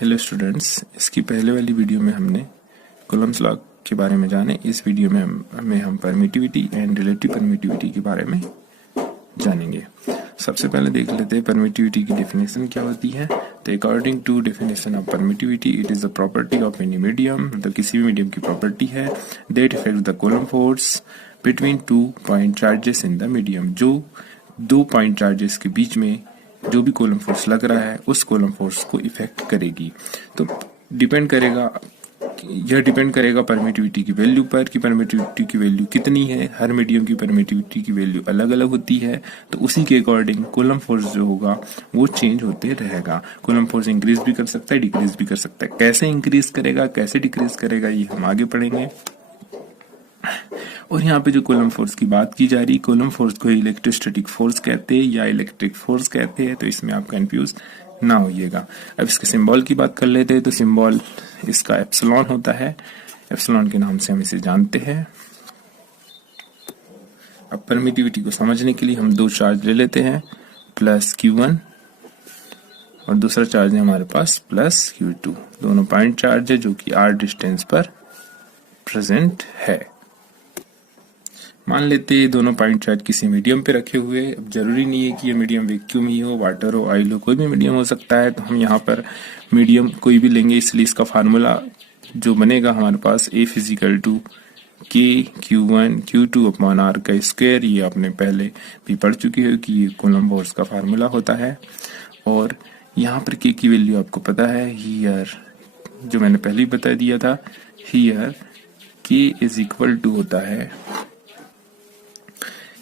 Hello students, इसकी पहले वाली वीडियो में हमने कूलम्ब्स लॉ के बारे में जाने। इस वीडियो में हम परमिटिविटी एंड रिलेटिव परमिटिविटी के बारे में जानेंगे। सबसे पहले देख लेते हैं परमिटिविटी की डेफिनेशन क्या होती है। तो according to definition of permittivity, it is the property of any medium, मतलब किसी भी मीडियम की प्रॉपर्टी है, that effect the coulomb force between 2 point charges in the medium. जो 2 पॉइंट चार्जेस के बीच में जो भी कूलम्ब फोर्स लग रहा है उस कूलम्ब फोर्स को इफेक्ट करेगी। तो यह डिपेंड करेगा परमिटिविटी की वैल्यू पर कि परमिटिविटी की वैल्यू कितनी है। हर मीडियम की परमिटिविटी की वैल्यू अलग अलग होती है, तो उसी के अकॉर्डिंग कूलम्ब फोर्स जो होगा वो चेंज होते रहेगा। कूलम्ब फोर्स इंक्रीज भी कर सकता है, डिक्रीज भी कर सकता है। कैसे इंक्रीज करेगा, कैसे डिक्रीज करेगा, ये हम आगे पढ़ेंगे। और यहाँ पे जो कूलम्ब फोर्स की बात की जा रही, कूलम्ब फोर्स को इलेक्ट्रोस्टैटिक फोर्स कहते हैं या इलेक्ट्रिक फोर्स कहते हैं, तो इसमें आप कंफ्यूज ना होइएगा। अब इसके सिंबल की बात कर लेते हैं। तो सिंबल इसका एप्सिलॉन होता है। एप्सिलॉन के नाम से हम इसे जानते हैं। अब परमिटिविटी को समझने के लिए हम 2 चार्ज ले लेते हैं, प्लस Q1 और दूसरा चार्ज है हमारे पास प्लस Q2। दोनों पॉइंट चार्ज है जो कि r डिस्टेंस पर प्रेजेंट है। मान लेते हैं दोनों पॉइंट चार्ज किसी मीडियम पे रखे हुए। अब जरूरी नहीं है कि ये मीडियम वैक्यूम ही हो, वाटर हो, ऑयल हो, कोई भी मीडियम हो सकता है। तो हम यहाँ पर मीडियम कोई भी लेंगे, इसलिए इसका फार्मूला जो बनेगा हमारे पास F is equal to K Q1 Q2 upon R का स्क्वायर। ये आपने पहले भी पढ़ चुके हो कि ये कूलम्ब फोर्स का फार्मूला होता है। और यहाँ पर K की वैल्यू आपको पता है, हियर जो मैंने पहले ही बता दिया था, here K is equal to होता है,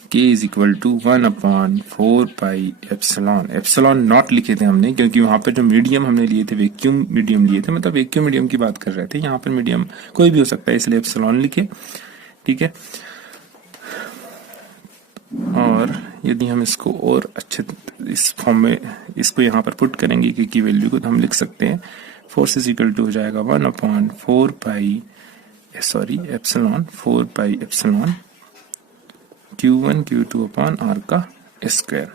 K is equal to 1/4 pi epsilon. Epsilon naught लिखे थे हमने क्योंकि वहां पर जो मीडियम हमने लिए थे वैक्यूम मीडियम लिए थे, मतलब वैक्यूम मीडियम की बात कर रहे थे। यहाँ पर मीडियम कोई भी हो सकता है, इसलिए एप्सिलॉन लिखे, ठीक है। और यदि हम इसको और अच्छे इस फॉर्म में इसको यहाँ पर पुट करेंगे K की वैल्यू को, तो हम लिख सकते हैं फोर्स इज इक्वल टू हो जाएगा 1/4 पाई एप्सिलॉन 4 पाई epsilon Q1 Q2 upon R का स्क्वायर।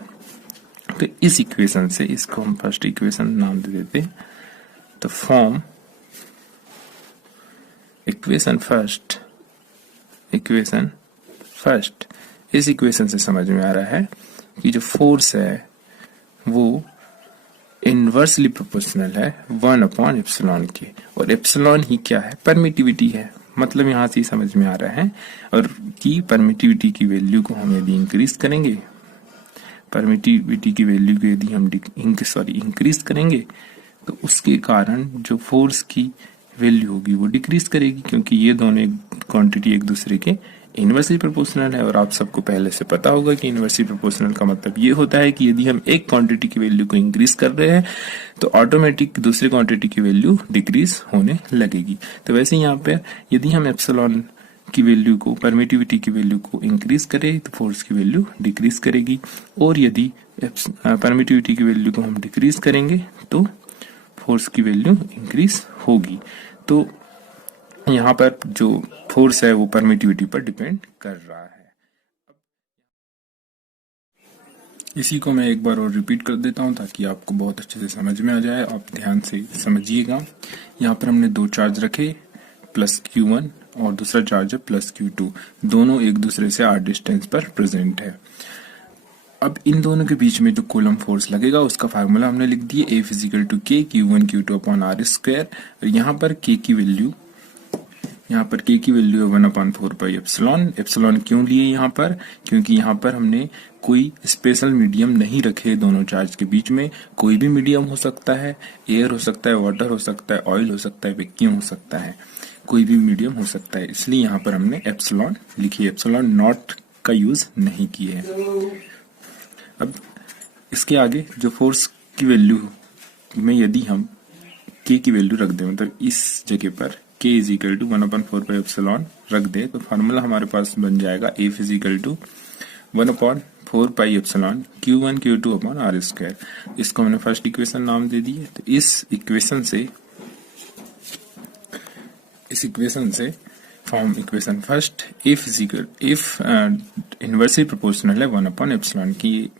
तो इस इक्वेशन से इसको हम फर्स्ट इक्वेशन नाम दे देते हैं। तो फॉर्म इक्वेशन फर्स्ट इस इक्वेशन से समझ में आ रहा है कि जो फोर्स है वो इनवर्सली प्रोपोर्शनल है 1/एप्सिलॉन के। और एप्सिलॉन ही क्या है? परमिटिविटी है। मतलब यहां से ही समझ में आ रहा है और कि परमिटिविटी की वैल्यू को हम यदि इंक्रीज करेंगे, परमिटिविटी की वैल्यू को यदि हम इंक्रीज करेंगे तो उसके कारण जो फोर्स की वैल्यू होगी वो डिक्रीज करेगी, क्योंकि ये दोनों क्वांटिटी एक दूसरे के इनवर्सली प्रोपोर्शनल है। और आप सबको पहले से पता होगा कि इनवर्सली प्रोपोर्शनल का मतलब ये होता है कि यदि हम एक क्वांटिटी की वैल्यू को इंक्रीज कर रहे हैं तो ऑटोमेटिक दूसरी क्वांटिटी की वैल्यू डिक्रीज होने लगेगी। तो वैसे यहाँ पे यदि हम एप्सिलॉन की वैल्यू को, परमिटिविटी की वैल्यू को इंक्रीज करें तो फोर्स की वैल्यू डिक्रीज करेगी, और यदि परमिटिविटी की वैल्यू को हम डिक्रीज करेंगे तो फोर्स की वैल्यू इंक्रीज होगी। तो यहाँ पर जो फोर्स है वो परमिटिविटी पर डिपेंड कर रहा है। इसी को मैं एक बार और रिपीट कर देता हूँ ताकि आपको बहुत अच्छे से समझ में आ जाए। आप ध्यान से समझिएगा। यहाँ पर हमने 2 चार्ज रखे, प्लस Q1 और दूसरा चार्ज है प्लस Q2। दोनों एक दूसरे से r डिस्टेंस पर प्रेजेंट है। अब इन दोनों के बीच में जो कूलम्ब फोर्स लगेगा उसका फार्मूला हमने लिख दिया, F is equal to K Q1 Q2 upon R square. और यहाँ पर K की वैल्यू है 1/4 पाई एप्सिलॉन। एप्सिलॉन क्यों लिए यहाँ पर? क्योंकि यहाँ पर हमने कोई स्पेशल मीडियम नहीं रखे दोनों चार्ज के बीच में। कोई भी मीडियम हो सकता है, एयर हो सकता है, वाटर हो सकता है, ऑयल हो सकता है, वैक्यूम हो सकता है, कोई भी मीडियम हो सकता है। इसलिए यहाँ पर हमने एप्सिलॉन लिखी, एप्सिलॉन नॉट का यूज नहीं किए है। अब इसके आगे जो फोर्स की वैल्यू में यदि हम K की वैल्यू रख दें, मतलब इस जगह पर K is equal to 1/4 pi epsilon रख दे, तो फार्मूला हमारे पास बन जाएगा F is equal to 1/4 pi epsilon Q1 Q2 upon R square. इसको हमने फर्स्ट इक्वेशन नाम दे दी है। तो इस इक्वेशन से form equation first, if inversely proportional है 1/एप्सिलॉन की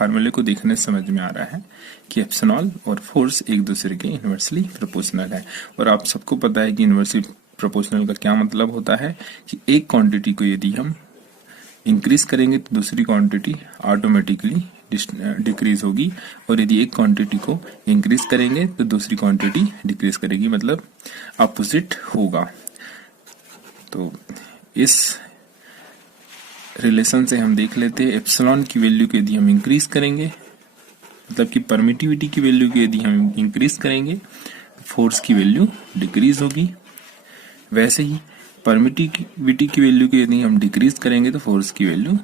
फार्मूले को देखने से समझ में आ रहा है कि एप्सिलॉन और फोर्स एक दूसरे के इनवर्सली प्रोपोर्शनल है। और आप सबको पता है कि इनवर्सली प्रोपोर्शनल का क्या मतलब होता है कि एक क्वांटिटी को यदि हम इंक्रीज करेंगे तो दूसरी क्वांटिटी ऑटोमेटिकली डिक्रीज होगी, और यदि एक क्वांटिटी को इंक्रीज करेंगे तो दूसरी क्वांटिटी डिक्रीज करेगी, मतलब अपोजिट होगा। तो इस रिलेशन से हम देख लेते हैं एप्सिलॉन की वैल्यू को यदि हम इंक्रीज करेंगे, मतलब कि परमिटिविटी की वैल्यू को यदि हम इंक्रीज करेंगे तो फोर्स की वैल्यू डिक्रीज होगी। वैसे ही परमिटिविटी की वैल्यू को यदि हम डिक्रीज करेंगे तो फोर्स की वैल्यू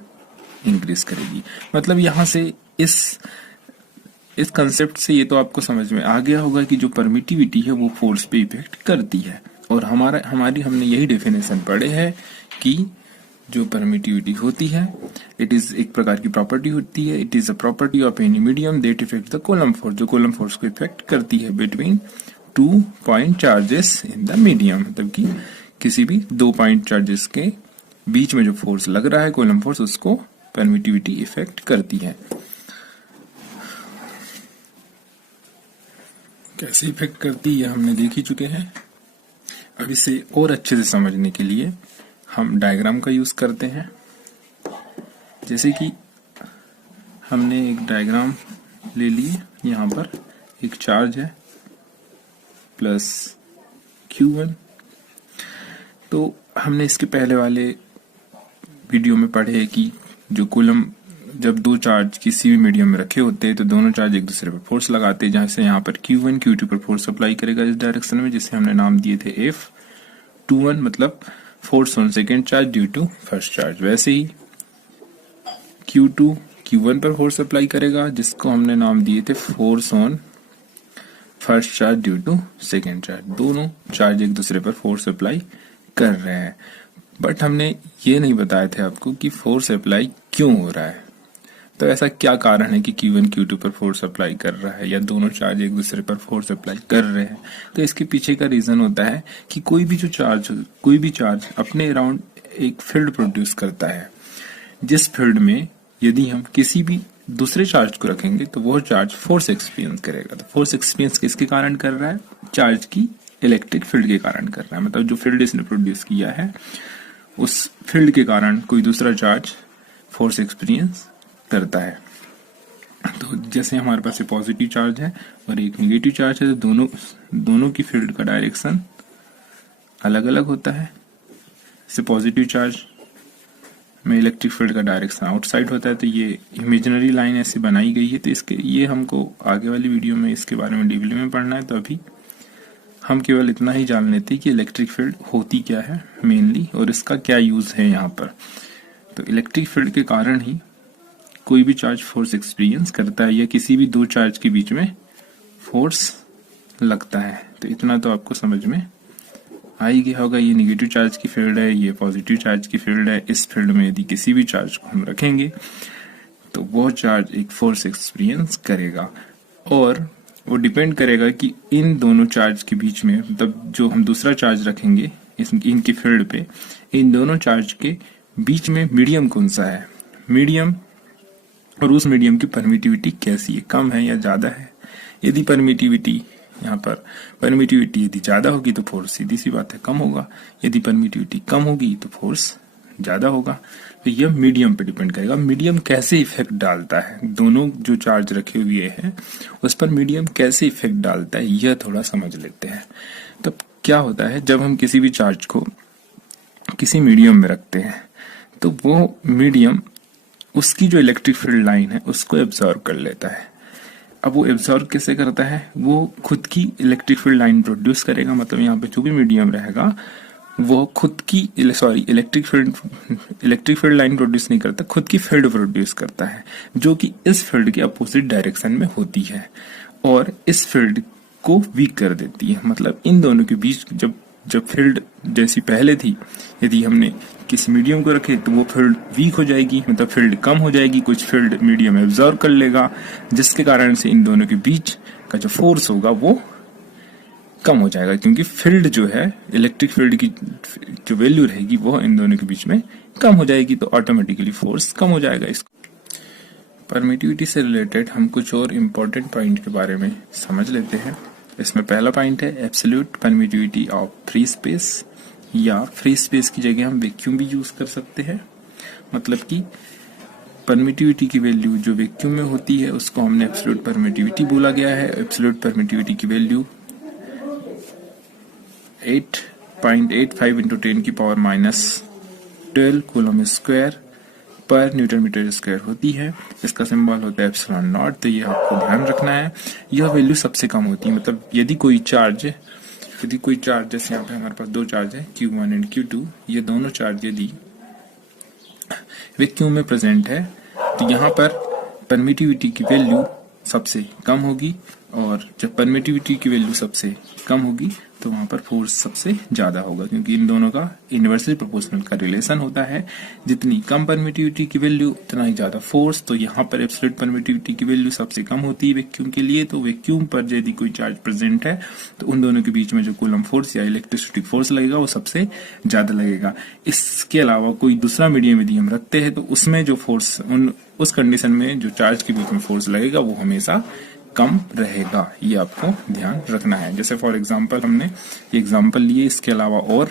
इंक्रीज करेगी। मतलब यहां से इस कंसेप्ट से ये तो आपको समझ में आ गया होगा कि जो परमिटिविटी है वो फोर्स पे इफेक्ट करती है। और हमने यही डेफिनेशन पढ़े है कि जो परमिटिविटी होती है इट इज एक प्रकार की प्रॉपर्टी होती है, it is a property of any medium that effect the coulomb force, जो कूलम्ब फोर्स को इफेक्ट करती है between 2 point charges in the medium. मतलब कि किसी भी 2 पॉइंट चार्जेस के बीच में जो फोर्स लग रहा है कूलम्ब फोर्स, उसको परमिटिविटी इफेक्ट करती है। कैसे इफेक्ट करती है हमने देख ही चुके हैं। अब इसे और अच्छे से समझने के लिए हम डायग्राम का यूज करते हैं। जैसे कि हमने एक डायग्राम ले ली, यहाँ पर एक चार्ज है प्लस Q1। तो हमने इसके पहले वाले वीडियो में पढ़े कि जो कूलम्ब जब दो चार्ज किसी भी मीडियम में रखे होते हैं तो दोनों चार्ज एक दूसरे पर फोर्स लगाते हैं, जहां से यहाँ पर Q1 Q2 पर फोर्स अप्लाई करेगा इस डायरेक्शन में, जिसे हमने नाम दिए थे F21, मतलब force on second charge due to first charge. वैसे ही Q2 Q1 पर फोर्स अप्लाई करेगा, जिसको हमने नाम दिए थे force on first charge due to second charge. दोनों चार्ज एक दूसरे पर फोर्स अप्लाई कर रहे हैं, बट हमने ये नहीं बताया थे आपको कि फोर्स अप्लाई क्यों हो रहा है। तो ऐसा क्या कारण है कि Q1 Q2 पर फोर्स अप्लाई कर रहा है या दोनों चार्ज एक दूसरे पर फोर्स अप्लाई कर रहे हैं। तो इसके पीछे का रीजन होता है कि कोई भी चार्ज अपने अराउंड एक फील्ड प्रोड्यूस करता है, जिस फील्ड में यदि हम किसी भी दूसरे चार्ज को रखेंगे तो वो चार्ज फोर्स एक्सपीरियंस करेगा। तो फोर्स एक्सपीरियंस किसके कारण कर रहा है? चार्ज की इलेक्ट्रिक फील्ड के कारण कर रहा है। मतलब जो फील्ड इसने प्रोड्यूस किया है उस फील्ड के कारण कोई दूसरा चार्ज फोर्स एक्सपीरियंस करता है। तो जैसे हमारे पास एक पॉजिटिव चार्ज है और एक नेगेटिव चार्ज है, तो दोनों की फील्ड का डायरेक्शन अलग अलग होता है। जैसे पॉजिटिव चार्ज में इलेक्ट्रिक फील्ड का डायरेक्शन आउटसाइड होता है, तो ये इमेजिनरी लाइन ऐसी बनाई गई है। तो ये हमको आगे वाली वीडियो में इसके बारे में डीपली में पढ़ना है। तो अभी हम केवल इतना ही जान लेते हैं कि इलेक्ट्रिक फील्ड होती क्या है मेनली और इसका क्या यूज है यहाँ पर। तो इलेक्ट्रिक फील्ड के कारण ही कोई भी चार्ज फोर्स एक्सपीरियंस करता है या किसी भी दो चार्ज के बीच में फोर्स लगता है। तो इतना तो आपको समझ में आ ही गया होगा। ये नेगेटिव चार्ज की फील्ड है, ये पॉजिटिव चार्ज की फील्ड है। इस फील्ड में यदि किसी भी चार्ज को हम रखेंगे तो वो चार्ज एक फोर्स एक्सपीरियंस करेगा, और वो डिपेंड करेगा कि इन दोनों चार्ज के बीच में, मतलब जो हम दूसरा चार्ज रखेंगे इनकी फील्ड पे, इन दोनों चार्ज के बीच में मीडियम कौन सा है, मीडियम, और उस मीडियम की परमिटिविटी कैसी है, कम है या ज्यादा है। यदि परमिटिविटी यहाँ पर परमिटिविटी यदि ज्यादा होगी तो फोर्स सीधी सी बात है कम होगा, यदि परमिटिविटी कम होगी तो फोर्स ज्यादा होगा। तो यह मीडियम पे डिपेंड करेगा। मीडियम कैसे इफेक्ट डालता है, दोनों जो चार्ज रखे हुए हैं उस पर मीडियम कैसे इफेक्ट डालता है, यह थोड़ा समझ लेते हैं। तो क्या होता है, जब हम किसी भी चार्ज को किसी मीडियम में रखते हैं तो वो मीडियम उसकी जो इलेक्ट्रिक फील्ड लाइन है उसको एब्जॉर्ब कर लेता है। अब वो एब्जॉर्ब कैसे करता है, वो खुद की इलेक्ट्रिक फील्ड लाइन प्रोड्यूस करेगा। मतलब यहाँ पे जो भी मीडियम रहेगा वो खुद की इलेक्ट्रिक फील्ड लाइन प्रोड्यूस नहीं करता, खुद की फील्ड प्रोड्यूस करता है, जो कि इस फील्ड के अपोजिट डायरेक्शन में होती है और इस फील्ड को वीक कर देती है। मतलब इन दोनों के बीच जब फील्ड जैसी पहले थी, यदि हमने किसी मीडियम को रखे तो वो फील्ड वीक हो जाएगी, मतलब फील्ड कम हो जाएगी, कुछ फील्ड मीडियम एब्जॉर्ब कर लेगा, जिसके कारण से इन दोनों के बीच का जो फोर्स होगा वो कम हो जाएगा, क्योंकि फील्ड जो है इलेक्ट्रिक फील्ड की जो वैल्यू रहेगी वो इन दोनों के बीच में कम हो जाएगी, तो ऑटोमेटिकली फोर्स कम हो जाएगा। इसको परमिटिविटी से रिलेटेड हम कुछ और इम्पोर्टेंट पॉइंट के बारे में समझ लेते हैं। इसमें पहला पॉइंट है absolute permittivity of free space, या फ्री स्पेस की जगह हम वैक्यूम भी यूज कर सकते हैं। मतलब कि परमिटिविटी की वैल्यू जो वैक्यूम में होती है उसको हमने एब्सोल्यूट परमिटिविटी बोला गया है। एब्सोल्यूट परमिटिविटी की वैल्यू 8.85 इंटू 10 की पावर -12 कूलम स्क्वायर पर न्यूटन मीटर स्क्वायर होती है। इसका सिंबल होता है एप्सिलॉन नॉट। तो ये आपको ध्यान रखना है, यह वैल्यू सबसे कम होती है। मतलब यदि कोई चार्ज जैसे यहाँ पे हमारे पास दो चार्ज है Q1 एंड Q2, ये दोनों चार्ज यदि वैक्यूम में प्रेजेंट है तो यहाँ पर परमिटिविटी की वैल्यू सबसे कम होगी, और जब परमिटिविटी की वैल्यू सबसे कम होगी तो वहां पर फोर्स सबसे ज्यादा होगा, क्योंकि इन दोनों का इनवर्सली प्रोपोर्शनल का रिलेशन होता है। जितनी कम परमिटिविटी की वैल्यू उतना ही ज्यादा फोर्स। तो यहाँ पर एब्सोल्यूट परमिटिविटी की वैल्यू सबसे कम होती है वैक्यूम के लिए। तो वैक्यूम पर यदि कोई चार्ज प्रेजेंट है तो उन दोनों के बीच में जो कूलम फोर्स या इलेक्ट्रिसिटी फोर्स लगेगा वो सबसे ज्यादा लगेगा। इसके अलावा कोई दूसरा मीडियम यदि हम रखते हैं तो उसमें जो फोर्स उस कंडीशन में जो चार्ज के बीच में फोर्स लगेगा वो हमेशा कम रहेगा। ये आपको ध्यान रखना है। जैसे फॉर एग्जांपल हमने एग्जांपल लिए, इसके अलावा और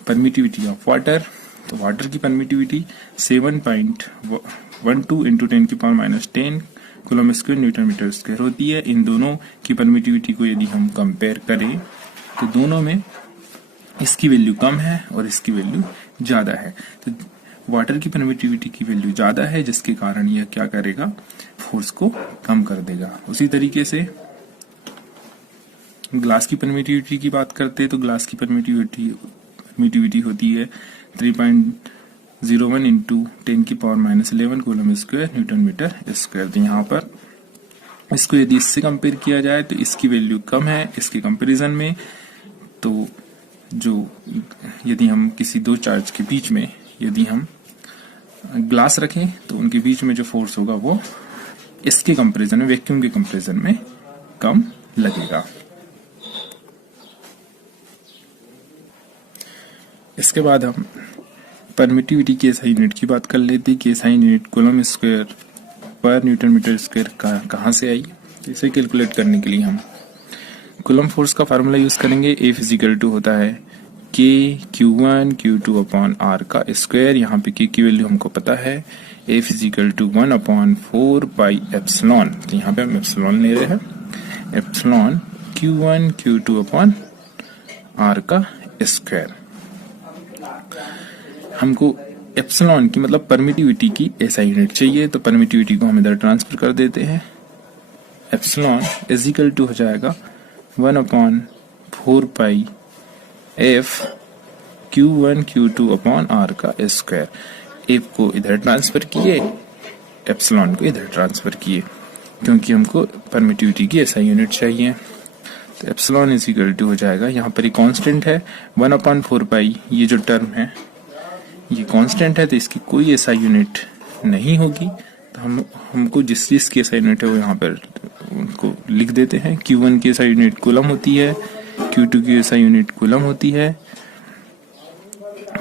परमिटिविटी ऑफ वाटर, तो वाटर की परमिटिविटी 7.12 इंटू 10 की power -10 coulomb square newton metre square होती है। इन दोनों की परमिटिविटी को यदि हम कंपेयर करें तो दोनों में इसकी वैल्यू कम है और इसकी वैल्यू ज्यादा है। तो वाटर की परमिटिविटी की वैल्यू ज्यादा है, जिसके कारण यह क्या करेगा, फोर्स को कम कर देगा। उसी तरीके से ग्लास की परमिटिविटी की बात करते हैं तो ग्लास की परमिटिविटी होती है 3.01 इंटू 10 की power -11 coulomb square newton metre square. तो यहाँ पर इसको यदि इससे कंपेयर किया जाए तो इसकी वैल्यू कम है इसके कंपैरिजन में। तो जो यदि हम किसी दो चार्ज के बीच में यदि हम ग्लास रखें तो उनके बीच में जो फोर्स होगा वो इसके कंपैरिजन में, वैक्यूम के कंपैरिजन में कम लगेगा। इसके बाद हम परमिटिविटी के एसआई यूनिट की बात कर लेते हैं कि एसआई यूनिट कूलम स्क्वायर पर न्यूटन मीटर स्क्वायर कहाँ से आई। इसे कैलकुलेट करने के लिए हम कूलम फोर्स का फार्मूला यूज करेंगे। F = होता है K Q1 Q2 upon R का स्क्वायर। यहाँ पे K की वैल्यू हमको पता है। F = 1/4 pi epsilon. तो यहाँ पे हम एप्सिलॉन ले रहे हैं, epsilon Q1 Q2 upon R का स्क्वायर। हमको एप्सिलॉन की मतलब परमिटिविटी की एसआई यूनिट चाहिए, तो परमिटिविटी को हम इधर ट्रांसफर कर देते हैं। एप्सिलॉन = हो जाएगा 1/4 पाई F Q1 Q2 upon R का स्क्वायर। F को इधर ट्रांसफर किए, एप्सिलॉन को इधर ट्रांसफर किए, क्योंकि हमको परमिटिविटी की एसआई यूनिट चाहिए। तो एप्सिलॉन = हो जाएगा, यहाँ पर एक कांस्टेंट है 1/4 पाई। ये जो टर्म है ये कांस्टेंट है, तो इसकी कोई एसआई यूनिट नहीं होगी। तो हमको जिस चीज की एसआई यूनिट है वो यहाँ पर उनको लिख देते हैं। Q1 की एसआई यूनिट कूलम होती है, Q2 की एसआई यूनिट कूलम होती है,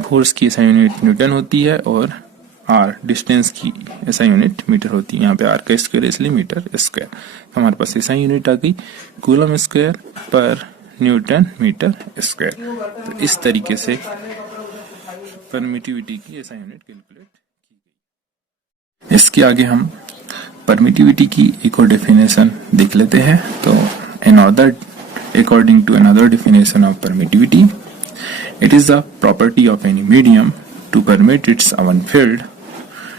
फोर्स की एसआई यूनिट न्यूटन होती है, और R डिस्टेंस की एसआई यूनिट मीटर होती है। यहाँ पे R का स्क्वायर इसलिए मीटर स्क्वायर। हमारे पास एसआई यूनिट आ गई कूलम स्क्वायर पर न्यूटन मीटर स्क्वायर। तो इस तरीके से परमिटिविटी की एसआई यूनिट कैलकुलेट की गई। इसके आगे हम परमिटिविटी की एक और डेफिनेशन देख लेते हैं। तो according to another definition of permittivity, it is the property of any medium to permit its own field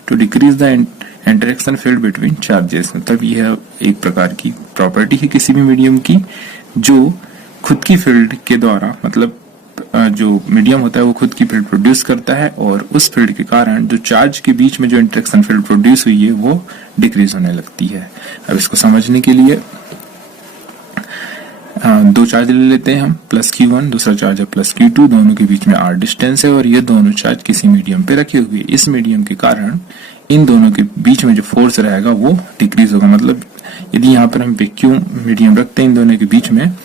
to decrease the interaction field between charges। मतलब यह एक प्रकार की प्रॉपर्टी है किसी भी मीडियम की जो खुद की फील्ड के द्वारा, मतलब जो मीडियम होता है वो खुद की फील्ड प्रोड्यूस करता है, और उस फील्ड के कारण जो चार्ज के बीच में जो इंटरेक्शन फील्ड प्रोड्यूस हुई है वो डिक्रीज होने लगती है। अब इसको समझने के लिए दो चार्ज ले लेते हैं हम, +Q1, दूसरा चार्ज है +Q2। दोनों के बीच में R डिस्टेंस है और ये दोनों चार्ज किसी मीडियम पे रखे हुए। इस मीडियम के कारण इन दोनों के बीच में जो फोर्स रहेगा वो डिक्रीज होगा। मतलब यदि यहाँ पर हम वैक्यूम मीडियम रखते हैं इन दोनों के बीच में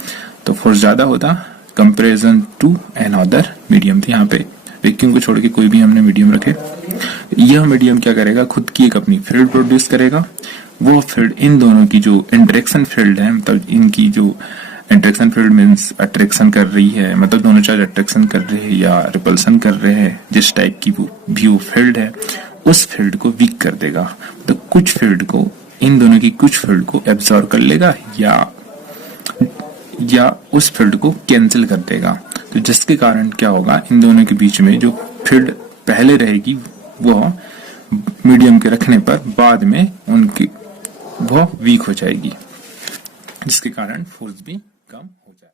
तो फोर्स ज्यादा होता comparison to an other medium. तो यहाँ पे वैक्यूम को छोड़ के कोई भी हमने मीडियम रखे, यह मीडियम क्या करेगा, खुद की एक अपनी फील्ड प्रोड्यूस करेगा। वो फील्ड इन दोनों की जो इंटरेक्शन फील्ड है, मतलब इनकी जो इंटरेक्शन फील्ड मीन्स अट्रैक्शन कर रही है, मतलब दोनों चार्ज अट्रैक्शन कर रहे हैं या रिपल्सन कर रहे हैं, जिस टाइप की वो फील्ड है, उस फील्ड को वीक कर देगा। तो कुछ फील्ड को, इन दोनों की कुछ फील्ड को एब्जॉर्ब कर लेगा या उस फील्ड को कैंसिल कर देगा। तो जिसके कारण क्या होगा, इन दोनों के बीच में जो फील्ड पहले रहेगी वो मीडियम के रखने पर बाद में उनकी वो वीक हो जाएगी, जिसके कारण फोर्स भी कम हो जाएगा।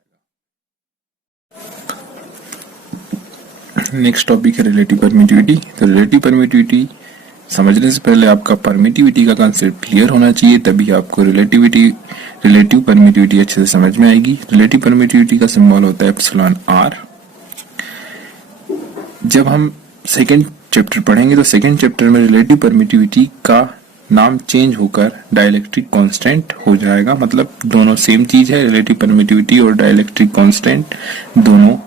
नेक्स्ट टॉपिक है रिलेटिव परमिटिविटी। तो रिलेटिव परमिटिविटी समझने से पहले आपका परमिटिविटी का कंसेप्ट क्लियर होना चाहिए, तभी आपको रिलेटिव परमिटिविटी अच्छे से समझ में आएगी। रिलेटिव परमिटिविटी का सिंबल होता है एप्सिलॉन आर। जब हम सेकेंड चैप्टर पढ़ेंगे तो सेकेंड चैप्टर में रिलेटिव परमिटिविटी का नाम चेंज होकर डाइलेक्ट्रिक कांस्टेंट हो जाएगा। मतलब दोनों सेम चीज है, रिलेटिव परमिटिविटी और डाइलेक्ट्रिक कांस्टेंट दोनों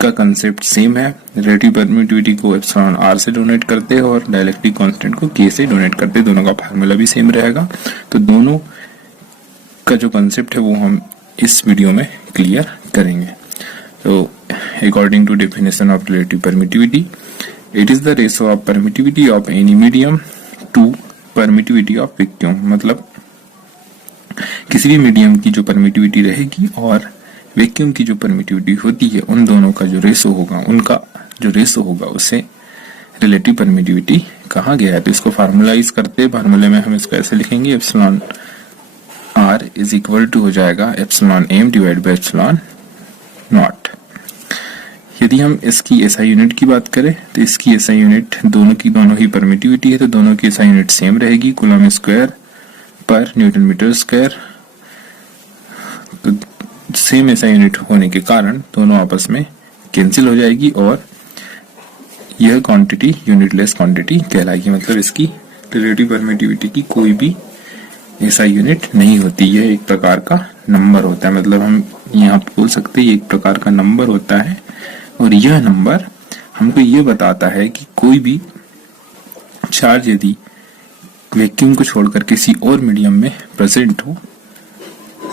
का कंसेप्ट सेम है। रिलेटिव परमिटिविटी को एप्सिलॉन आर से डोनेट करते हैं और डाइलेक्ट्रिक कांस्टेंट को के से डोनेट करते हैं, दोनों का फार्मूला भी सेम रहेगा। तो दोनों का जो कंसेप्ट है वो हम इस वीडियो में क्लियर करेंगे। तो according to definition of relative permittivity, it is the ratio of permittivity of any medium to permittivity of vacuum. मतलब किसी भी मीडियम की जो परमिटिविटी रहेगी और वैक्यूम की जो परमिटिविटी होती है, उन दोनों का जो रेशो होगा, उनका जो रेशो होगा उसे रिलेटिव परमिटिविटी कहा गया है। तो इसको फार्मूलाइज करते हैं। फार्मूले में हम इसको ऐसे लिखेंगे, epsilon are is equal to हो जाएगा epsilon M divide by epsilon naught. यदि हम इसकी एसआई यूनिट की बात करें तो इसकी एसआई यूनिट दोनों ही परमिटिविटी है, तो दोनों की एसआई यूनिट सेम रहेगी, कूलम स्क्वायर पर न्यूटन मीटर स्क्वायर। तो सेम एसआई यूनिट होने के कारण दोनों आपस में कैंसिल हो जाएगी और यह क्वांटिटी यूनिटलेस क्वांटिटी कहलाएगी। मतलब इसकी रिलेटिव परमिटिविटी की कोई भी एसआई यूनिट नहीं होती, यह एक प्रकार का नंबर होता है। मतलब हम यहाँ बोल सकते हैं एक प्रकार का नंबर होता है और यह नंबर हमको ये बताता है कि कोई भी चार्ज यदि वैक्यूम को छोड़कर किसी और मीडियम में प्रेजेंट हो,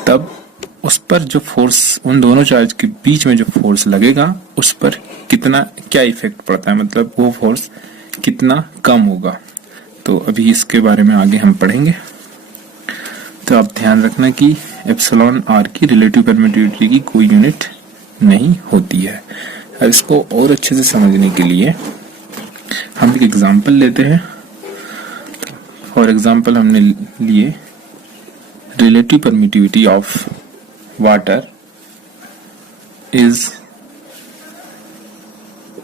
तब उस पर जो फोर्स, उन दोनों चार्ज के बीच में जो फोर्स लगेगा, उस पर क्या इफेक्ट पड़ता है, मतलब वो फोर्स कितना कम होगा। तो अभी इसके बारे में आगे हम पढ़ेंगे। तो आप ध्यान रखना कि एप्सिलॉन आर की रिलेटिव परमिटिविटी की कोई यूनिट नहीं होती है। अब इसको और अच्छे से समझने के लिए हम एक एग्जांपल लेते हैं। फॉर एग्जांपल हमने लिए relative permittivity of water is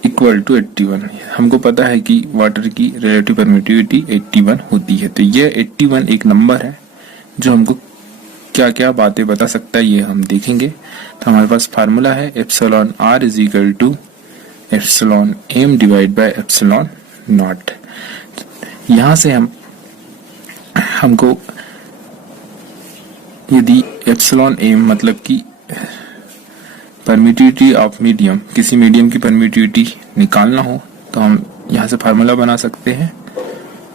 equal to 81। हमको पता है कि वाटर की रिलेटिव परमिटिविटी 81 होती है। तो ये 81 एक नंबर है जो हमको क्या क्या बातें बता सकता है, ये हम देखेंगे। तो हमारे पास फार्मूला है epsilon are is equal to epsilon M divide by epsilon naught. यहां से हमको यदि एप्सिलॉन एम मतलब कि परमिटिविटी ऑफ मीडियम, किसी मीडियम की परमिटिविटी निकालना हो, तो हम यहां से फार्मूला बना सकते हैं।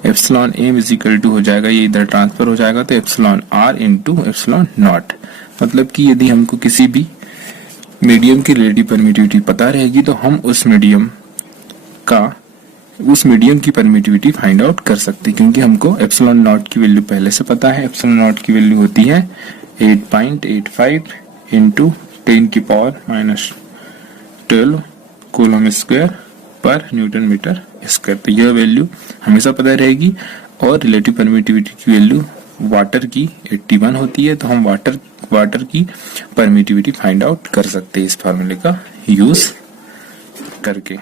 Epsilon M is equal to हो जाएगा, ये इधर ट्रांसफर हो जाएगा, तो epsilon R into epsilon naught. मतलब कि यदि हमको किसी भी मीडियम की रिलेटिव परमिटिविटी पता रहेगी तो हम उस मीडियम की परमिटिविटी फाइंड आउट कर सकते हैं, क्योंकि हमको एप्सिलॉन नॉट की वैल्यू पहले से पता है। एप्सिलॉन नॉट की वैल्यू होती है 8.85 इंटू 10 की पावर -12 कूलम स्क्वायर पर न्यूटन मीटर स्क्वायर। तो यह वैल्यू हमेशा पता रहेगी। और रिलेटिव परमिटिविटी की वैल्यू वाटर की 81 होती है, तो हम वाटर की परमिटिविटी फाइंड आउट कर सकते हैं इस फार्मूले का यूज करके।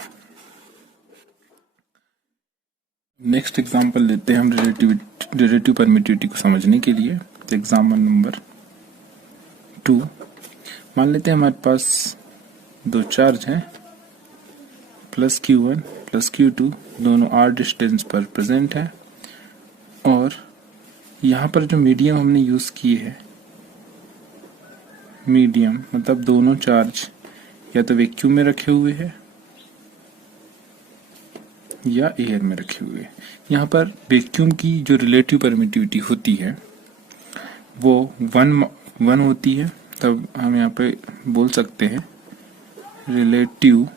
नेक्स्ट एग्जांपल लेते हैं हम रिलेटिव परमिटिविटी को समझने के लिए। Example number 2। मान लेते हैं हमारे पास दो चार्ज हैं, प्लस Q1 प्लस Q2, दोनों r डिस्टेंस पर प्रेजेंट है। और यहाँ पर जो मीडियम हमने यूज किए है, मीडियम मतलब दोनों चार्ज या तो वैक्यूम में रखे हुए हैं या एयर में रखे हुए। यहाँ पर वैक्यूम की जो रिलेटिव परमिटिविटी होती है वो 1 होती है, तब हम यहाँ पे बोल सकते हैं relative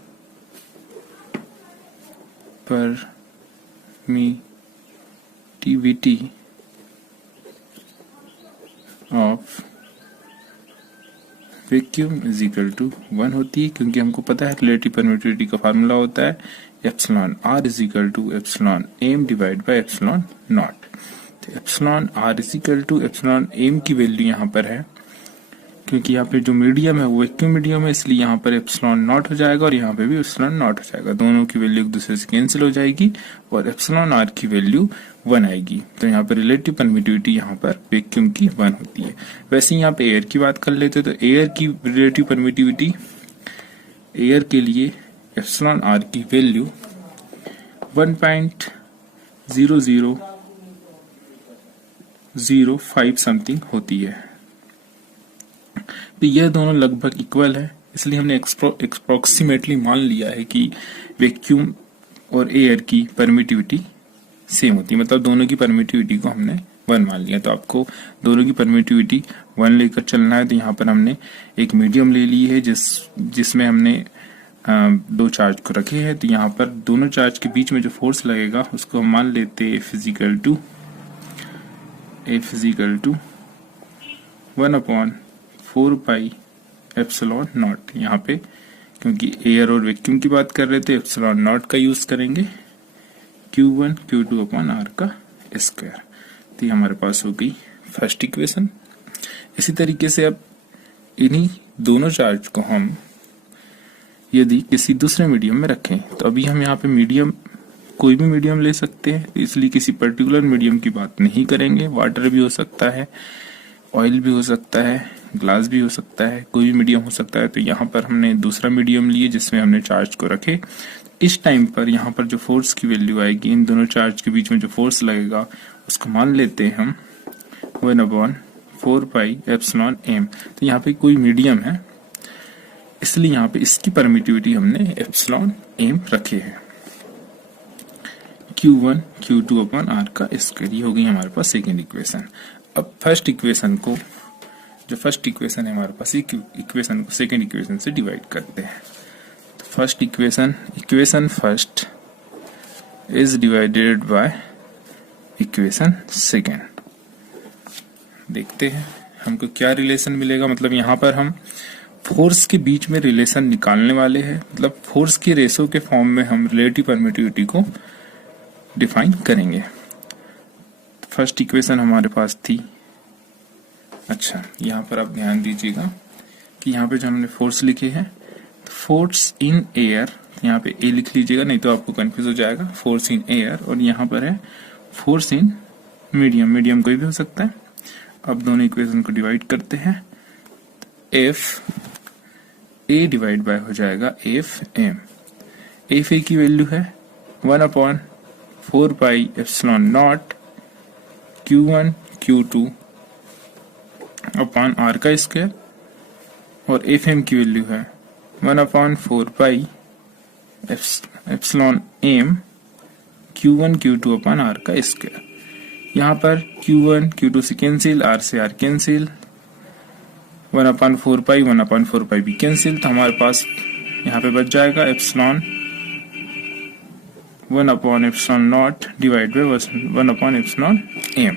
permittivity of vacuum is equal to 1 होती है, क्योंकि हमको पता है रिलेटिव परमिटिविटी का फार्मूला होता है epsilon are is equal to epsilon M divide by epsilon naught. तो epsilon are is equal to epsilon M की वैल्यू यहाँ पर है, क्योंकि यहाँ पे जो मीडियम है वो वैक्यूम मीडियम है, इसलिए यहाँ पर एप्सिलॉन नॉट हो जाएगा और यहाँ पे भी एप्सिलॉन नॉट हो जाएगा। दोनों की वैल्यू एक दूसरे से कैंसिल हो जाएगी और एप्सिलॉन आर की वैल्यू 1 आएगी। तो यहाँ पर रिलेटिव परमिटिविटी यहाँ पर वैक्यूम की 1 होती है। वैसे यहाँ पे एयर की बात कर लेते तो एयर की रिलेटिव परमिटिविटी, एयर के लिए एप्सिलॉन आर की वैल्यू 1.0005 समथिंग होती है। तो यह दोनों लगभग इक्वल है, इसलिए हमने अप्रोक्सीमेटली मान लिया है कि वैक्यूम और एयर की परमिटिविटी सेम होती है, मतलब दोनों की परमिटिविटी को हमने 1 मान लिया। तो आपको दोनों की परमिटिविटी 1 लेकर चलना है। तो यहाँ पर हमने एक मीडियम ले ली है जिसमें हमने 2 चार्ज को रखे हैं। तो यहाँ पर दोनों चार्ज के बीच में जो फोर्स लगेगा उसको हम मान लेते हैं F is equal to 1/4 pi epsilon naught. यहाँ पे क्योंकि एयर और वैक्यूम की बात कर रहे थे एप्सिलॉन नॉट का यूज करेंगे Q1 Q2 अपॉन R का स्क्वायर। तो ये हमारे पास हो गई फर्स्ट इक्वेशन। इसी तरीके से अब इन्हीं दोनों चार्ज को हम यदि किसी दूसरे मीडियम में रखें, तो अभी हम यहाँ पे मीडियम कोई भी मीडियम ले सकते हैं, तो इसलिए किसी पर्टिकुलर मीडियम की बात नहीं करेंगे। वाटर भी हो सकता है, ऑयल भी हो सकता है, ग्लास भी हो सकता है, कोई भी मीडियम हो सकता है। तो यहाँ पर हमने दूसरा मीडियम लिए जिसमें हमने चार्ज को रखे। इस टाइम पर यहाँ पर जो फोर्स की वैल्यू आएगी, इन दोनों चार्ज के बीच में जो फोर्स लगेगा उसको मान लेते हैं हम 1/4 पाई एप्सिलॉन एम। तो यहाँ पे कोई मीडियम है, इसलिए यहाँ पे इसकी परमिटिविटी हमने एप्सिलॉन एम रखे है Q1 Q2 अपॉन R का स्क्वायर। ये हो गई हमारे पास सेकेंड इक्वेशन। अब फर्स्ट इक्वेशन को, जो फर्स्ट इक्वेशन है हमारे पास, इक्वेशन को सेकेंड इक्वेशन से डिवाइड करते हैं। तो first equation first is divided by equation second. देखते हैं हमको क्या रिलेशन मिलेगा। मतलब यहाँ पर हम फोर्स के बीच में रिलेशन निकालने वाले हैं, मतलब फोर्स की रेशो के फॉर्म में हम रिलेटिव परमिटिविटी को डिफाइन करेंगे। फर्स्ट इक्वेशन हमारे पास थी, अच्छा यहाँ पर आप ध्यान दीजिएगा कि यहाँ पे जो हमने फोर्स लिखे हैं, फोर्स इन एयर, यहाँ पे ए लिख लीजिएगा नहीं तो आपको कंफ्यूज हो जाएगा। फोर्स इन एयर, और यहाँ पर है फोर्स इन मीडियम कोई भी हो सकता है। अब दोनों इक्वेशन को डिवाइड करते हैं। एफ ए डिवाइड बाय हो जाएगा एफ एम। एफ ए की वैल्यू है 1/4 pi epsilon naught Q1 Q2 upon R का स्क्वायर, और एफ एम की वैल्यू है 1/4 pi epsilon m Q1 Q2 upon R का स्क्वायर। यहाँ पर Q1 Q2 से कैंसिल, R से R कैंसिल, 1/4 पाई भी कैंसिल। तो हमारे पास यहाँ पे बच जाएगा एप्सिलॉन 1/एप्सिलॉन नॉट डिवाइड बाय 1/एप्सिलॉन एम।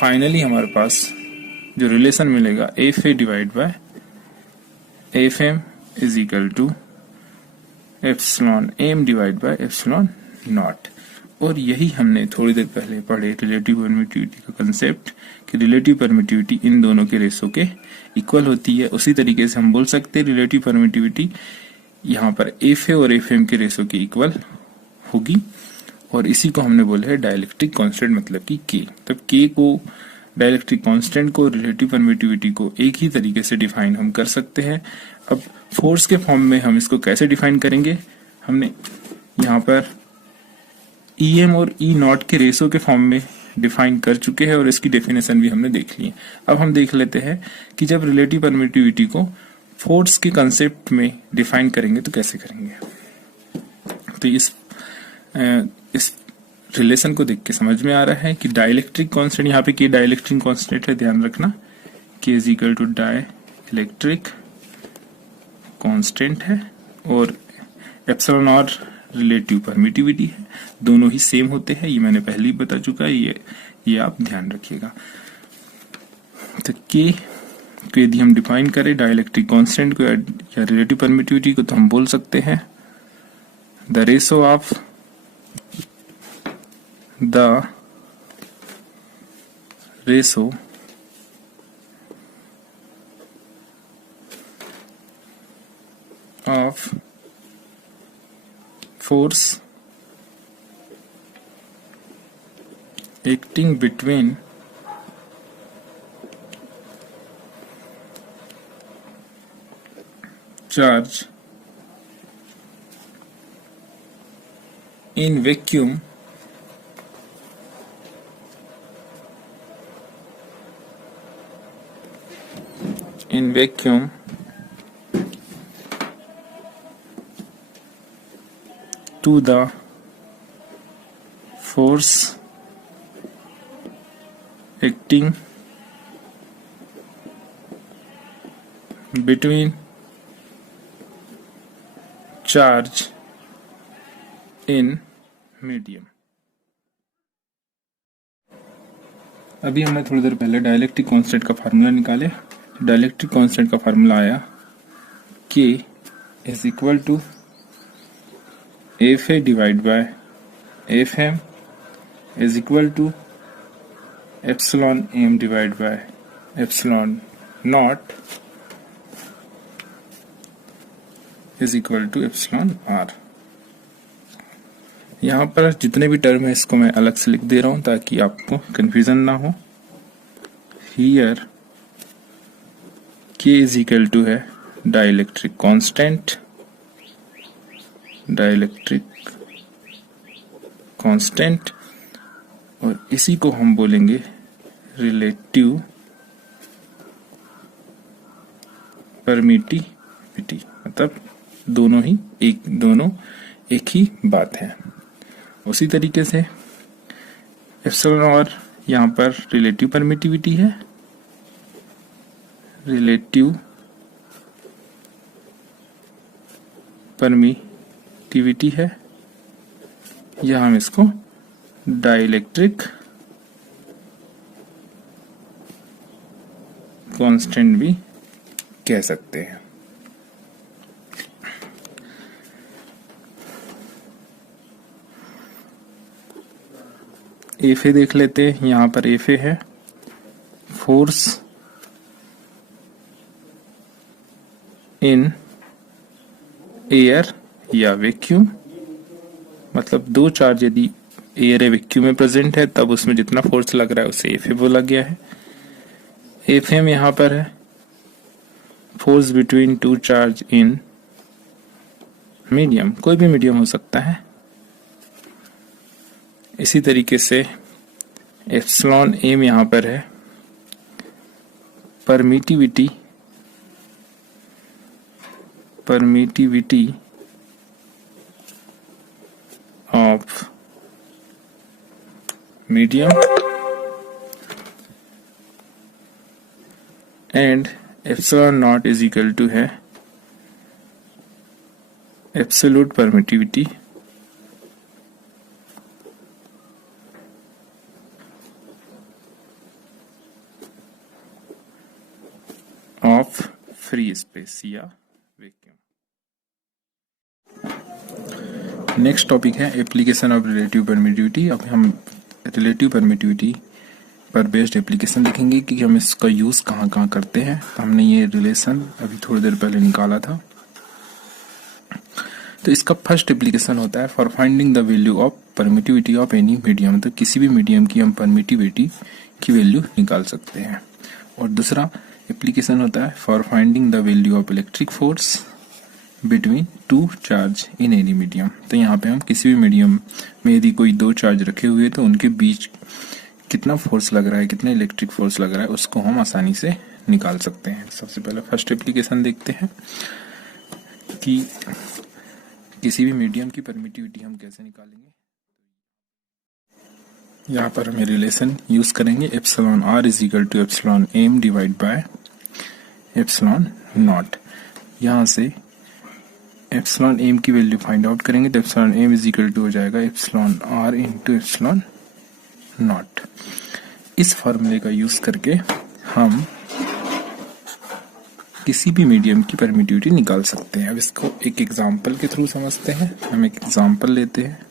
फाइनली हमारे पास जो रिलेशन मिलेगा F A divide by F M is equal to epsilon M divide by epsilon naught. और यही हमने थोड़ी देर पहले पढ़े रिलेटिव परमिटिविटी का कंसेप्ट, कि रिलेटिव परमिटिविटी इन दोनों के रेशो के इक्वल होती है। उसी तरीके से हम बोल सकते हैं रिलेटिव परमिटिविटी यहाँ पर एफ ए और एफ एम के रेशो के इक्वल होगी, और इसी को हमने बोला है डाइलेक्ट्रिक कांस्टेंट, मतलब कि के। तब के को, डाइलेक्ट्रिक कांस्टेंट को, रिलेटिव परमिटिविटी को एक ही तरीके से डिफाइन हम कर सकते हैं। अब फोर्स के फॉर्म में हम इसको कैसे डिफाइन करेंगे, हमने यहाँ पर EM और E नॉट के रेशो के फॉर्म में डिफाइन कर चुके हैं, और इसकी डेफिनेशन भी हमने देख ली है। अब हम देख लेते हैं कि जब रिलेटिव परमिटिविटी को फोर्स के कंसेप्ट में डिफाइन करेंगे तो कैसे करेंगे। तो इस इस रिलेशन को देख के समझ में आ रहा है कि डाइलेक्ट्रिक कांस्टेंट, यहाँ पे के डाइलेक्ट्रिक कांस्टेंट है, ध्यान रखना, K is equal to dielectric constant है, और एप्सिलॉन और रिलेटिव परमिटिविटी है, दोनों ही सेम होते हैं, ये मैंने पहले ही बता चुका है, ये आप ध्यान रखिएगा। तो के को यदि हम डिफाइन करें डाइलेक्ट्रिक कांस्टेंट को या रिलेटिव परमिटिविटी को, तो हम बोल सकते हैं the ratio of force acting between charge in vacuum to the force acting between charge in medium। अभी हमने थोड़ी देर पहले डाइलेक्ट्रिक कांस्टेंट का फार्मूला निकाले। डाइलेक्ट्रिक कांस्टेंट का फार्मूला आया K is equal to F A divide by F M is equal to epsilon M divide by epsilon naught is equal to epsilon R. यहाँ पर जितने भी टर्म है इसको मैं अलग से लिख दे रहा हूं ताकि आपको कंफ्यूजन ना हो। Here K is equal to है डाइलेक्ट्रिक कांस्टेंट, और इसी को हम बोलेंगे रिलेटिव परमिटिविटी, मतलब दोनों एक ही बात है। उसी तरीके से एप्सिलॉन और यहाँ पर रिलेटिव परमिटिविटी है, रिलेटिव परमिटिविटी है, या हम इसको डाइलेक्ट्रिक कांस्टेंट भी कह सकते हैं। एफए देख लेते हैं। यहां पर एफए है फोर्स इन एयर या वैक्यूम, मतलब दो चार्ज यदि एयर या वैक्यूम में प्रेजेंट है तब उसमें जितना फोर्स लग रहा है उसे एफए बोला गया है। एफएम यहां पर है force between two charge in medium, कोई भी मीडियम हो सकता है। इसी तरीके से एप्सिलॉन एम यहां पर है permittivity of medium, and epsilon naught is equal to है absolute permittivity of free space या वैक्यूम। नेक्स्ट टॉपिक है एप्लीकेशन ऑफ रिलेटिव परमिटिविटी। अब हम रिलेटिव परमिटिविटी पर बेस्ड एप्लीकेशन देखेंगे कि हम इसका यूज कहाँ कहाँ करते हैं। तो हमने ये रिलेशन अभी थोड़ी देर पहले निकाला था। तो इसका फर्स्ट एप्लीकेशन होता है for finding the value of permittivity of any medium, तो किसी भी मीडियम की हम परमिटिविटी की वैल्यू निकाल सकते हैं। और दूसरा एप्लीकेशन होता है for finding the value of electric force between two charge in any medium. तो यहाँ पे हम किसी भी मीडियम में यदि कोई दो चार्ज रखे हुए तो उनके बीच कितना फोर्स लग रहा है, कितना इलेक्ट्रिक फोर्स लग रहा है, उसको हम आसानी से निकाल सकते हैं। सबसे पहले फर्स्ट एप्लीकेशन देखते हैं कि किसी भी मीडियम की परमिटिविटी हम कैसे निकालेंगे। यहाँ पर हमें रिलेशन यूज करेंगे epsilon are is equal to epsilon M divide by epsilon naught. यहाँ से एप्सिलॉन एम की वैल्यू फाइंड आउट करेंगे तो epsilon M is equal to हो जाएगा epsilon R into epsilon naught. इस फॉर्मूले का यूज करके हम किसी भी मीडियम की परमिटिविटी निकाल सकते हैं। अब इसको एक एग्जांपल के थ्रू समझते हैं। हम एक एग्जांपल लेते हैं।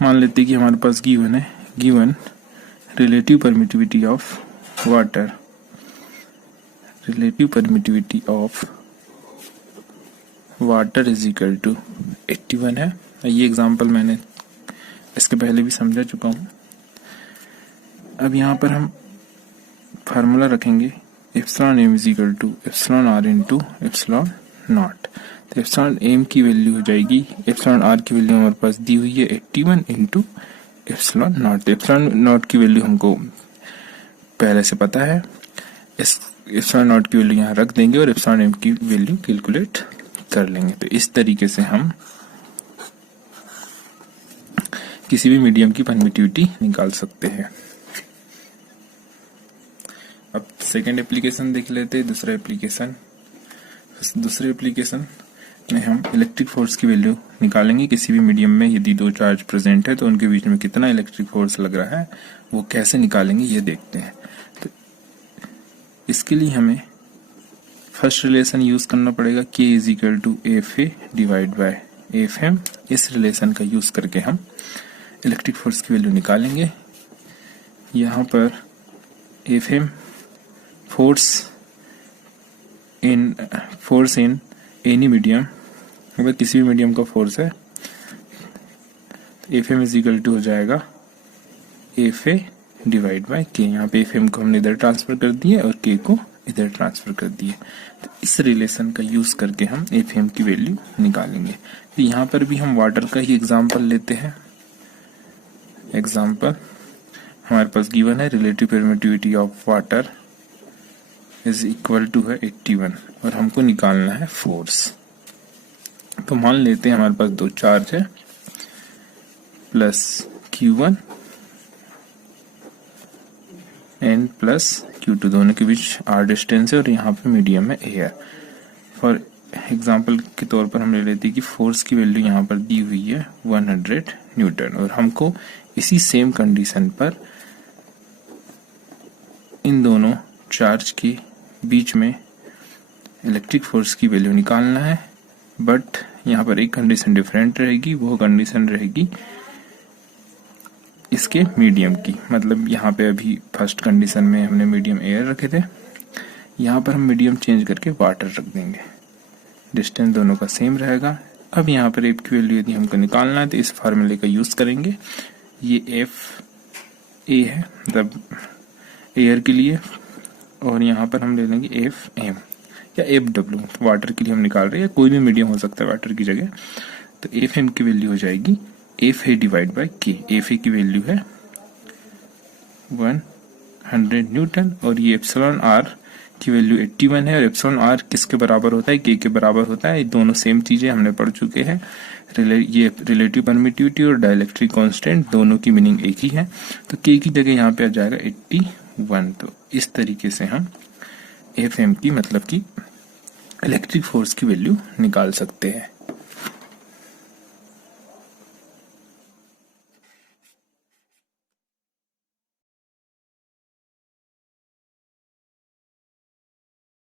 मान लेते हैं कि हमारे पास given relative permittivity of water, relative permittivity of water is equal to 81 है। ये एग्जांपल मैंने इसके पहले भी समझा चुका हूं। अब यहाँ पर हम फार्मूला रखेंगे epsilon M is equal to epsilon R into epsilon naught. तो एप्सिलॉन एम की वैल्यू हो जाएगी, एप्सिलॉन आर की वैल्यू हमारे पास दी हुई है 81 into epsilon not. Epsilon not की वैल्यू हमको पहले से पता है, इस एप्सिलॉन नॉट की वैल्यू यहाँ रख देंगे और एप्सिलॉन एम की वैल्यू कैलकुलेट कर लेंगे। तो इस तरीके से हम किसी भी मीडियम की परमिटिविटी निकाल सकते हैं। अब सेकेंड एप्लीकेशन देख लेते हैं। दूसरे एप्लीकेशन में हम इलेक्ट्रिक फोर्स की वैल्यू निकालेंगे किसी भी मीडियम में। यदि दो चार्ज प्रेजेंट है तो उनके बीच में कितना इलेक्ट्रिक फोर्स लग रहा है वो कैसे निकालेंगे ये देखते हैं। तो इसके लिए हमें फर्स्ट रिलेशन यूज करना पड़ेगा K is equal to F A divide by F M. इस रिलेशन का यूज करके हम इलेक्ट्रिक फोर्स की वैल्यू निकालेंगे। यहाँ पर F M force in any medium, अगर किसी भी मीडियम का फोर्स है तो F M is equal to हो जाएगा एफ ए डिवाइड बाय के। यहाँ पे एफ एम को हमने इधर ट्रांसफर कर दिए और के को इधर ट्रांसफर कर दिए। तो इस रिलेशन का यूज करके हम एफ एम की वैल्यू निकालेंगे। तो यहाँ पर भी हम वाटर का ही एग्जाम्पल लेते हैं। एग्जाम्पल हमारे पास गिवन है relative permittivity of water is equal to है 81 और हमको निकालना है फोर्स। तो मान लेते हैं हमारे पास दो चार्ज है plus Q1 and plus Q2, दोनों के बीच r डिस्टेंस है और यहाँ पे मीडियम में एयर। फॉर एग्जांपल के तौर पर हम ले लेते हैं कि फोर्स की वैल्यू यहाँ पर दी हुई है 100 न्यूटन और हमको इसी सेम कंडीशन पर इन दोनों चार्ज के बीच में इलेक्ट्रिक फोर्स की वैल्यू निकालना है। बट यहाँ पर एक कंडीशन डिफरेंट रहेगी, वो कंडीशन रहेगी इसके मीडियम की। मतलब यहाँ पे अभी फर्स्ट कंडीशन में हमने मीडियम एयर रखे थे, यहाँ पर हम मीडियम चेंज करके वाटर रख देंगे। डिस्टेंस दोनों का सेम रहेगा। अब यहाँ पर एफ की वैल्यू यदि हमको निकालना है तो इस फार्मूले का यूज करेंगे। ये एफ ए है मतलब एयर के लिए और यहाँ पर हम ले लेंगे एफ एम या एफ डब्ल्यू, वाटर के लिए हम निकाल रहे हैं, कोई भी मीडियम हो सकता है वाटर की जगह। तो एफ एम की वैल्यू हो जाएगी एफ ए डिवाइड बाय के। एफ ए की वैल्यू है 100 न्यूटन और ये एप्सिलॉन आर की वैल्यू 81 है और एप्सिलॉन आर किसके बराबर होता है, के बराबर होता है। ये दोनों सेम चीजें हमने पढ़ चुके हैं। ये रिलेटिव परमिटिविटी और डाइलेक्ट्रिक कांस्टेंट दोनों की मीनिंग एक ही है। तो के की जगह यहाँ पे आ जाएगा 81। तो इस तरीके से हम एफ एम की मतलब की इलेक्ट्रिक फोर्स की वैल्यू निकाल सकते हैं।